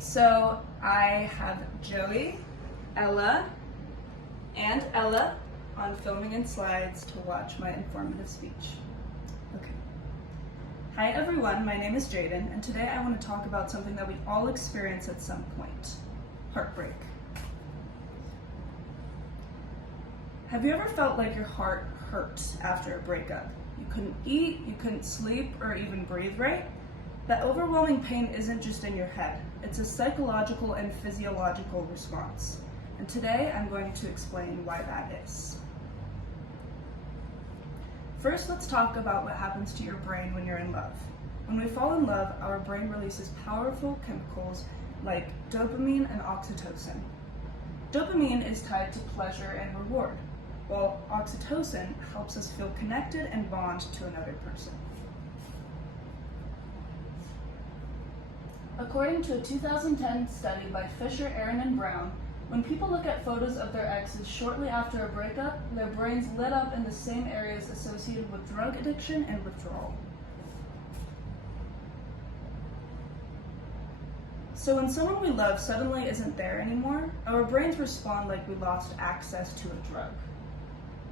So I have Joey, Ella, and Ella on filming and slides to watch my informative speech. Okay. Hi everyone, my name is Jaden, and today I want to talk about something that we all experience at some point: heartbreak. Have you ever felt like your heart hurt after a breakup? You couldn't eat, you couldn't sleep, or even breathe right? That overwhelming pain isn't just in your head. It's a psychological and physiological response. And today I'm going to explain why that is. First, let's talk about what happens to your brain when you're in love. When we fall in love, our brain releases powerful chemicals like dopamine and oxytocin. Dopamine is tied to pleasure and reward, while oxytocin helps us feel connected and bond to another person. According to a 2010 study by Fisher, Aaron, and Brown, when people look at photos of their exes shortly after a breakup, their brains lit up in the same areas associated with drug addiction and withdrawal. So when someone we love suddenly isn't there anymore, our brains respond like we lost access to a drug.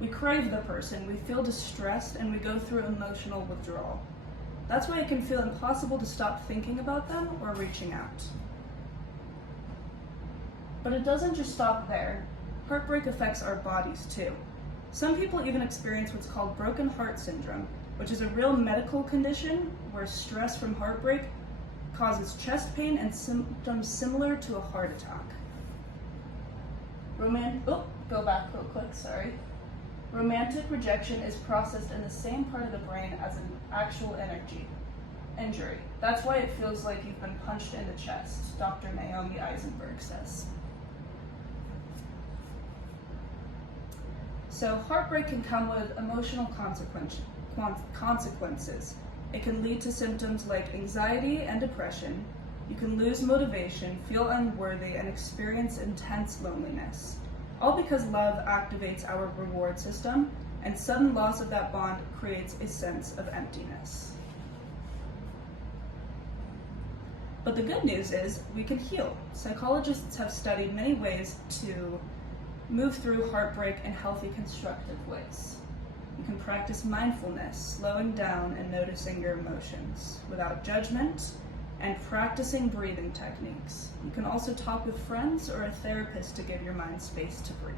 We crave the person, we feel distressed, and we go through emotional withdrawal. That's why it can feel impossible to stop thinking about them or reaching out. But it doesn't just stop there. Heartbreak affects our bodies too. Some people even experience what's called broken heart syndrome, which is a real medical condition where stress from heartbreak causes chest pain and symptoms similar to a heart attack. Go back real quick, sorry. Romantic rejection is processed in the same part of the brain as an actual injury. That's why it feels like you've been punched in the chest, Dr. Naomi Eisenberg says. So heartbreak can come with emotional consequences. It can lead to symptoms like anxiety and depression. You can lose motivation, feel unworthy, and experience intense loneliness. All because love activates our reward system, and sudden loss of that bond creates a sense of emptiness. But the good news is we can heal. Psychologists have studied many ways to move through heartbreak in healthy, constructive ways. You can practice mindfulness, slowing down and noticing your emotions without judgment, and practicing breathing techniques. You can also talk with friends or a therapist to give your mind space to breathe.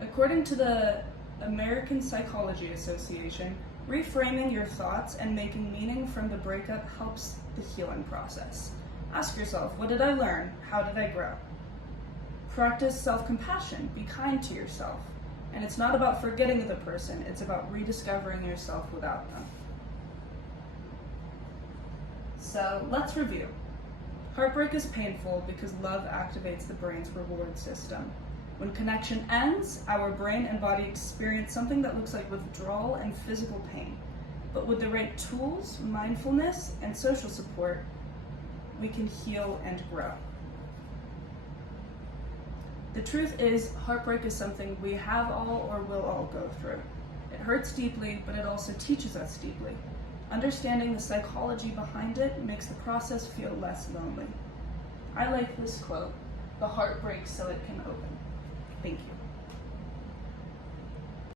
According to the American Psychology Association, reframing your thoughts and making meaning from the breakup helps the healing process. Ask yourself, what did I learn? How did I grow? Practice self-compassion. Be kind to yourself. And it's not about forgetting the person, it's about rediscovering yourself without them. So let's review. Heartbreak is painful because love activates the brain's reward system. When connection ends, our brain and body experience something that looks like withdrawal and physical pain. But with the right tools, mindfulness, and social support, we can heal and grow. The truth is, heartbreak is something we have all or will all go through. It hurts deeply, but it also teaches us deeply. Understanding the psychology behind it makes the process feel less lonely. I like this quote: "The heart breaks so it can open." Thank you.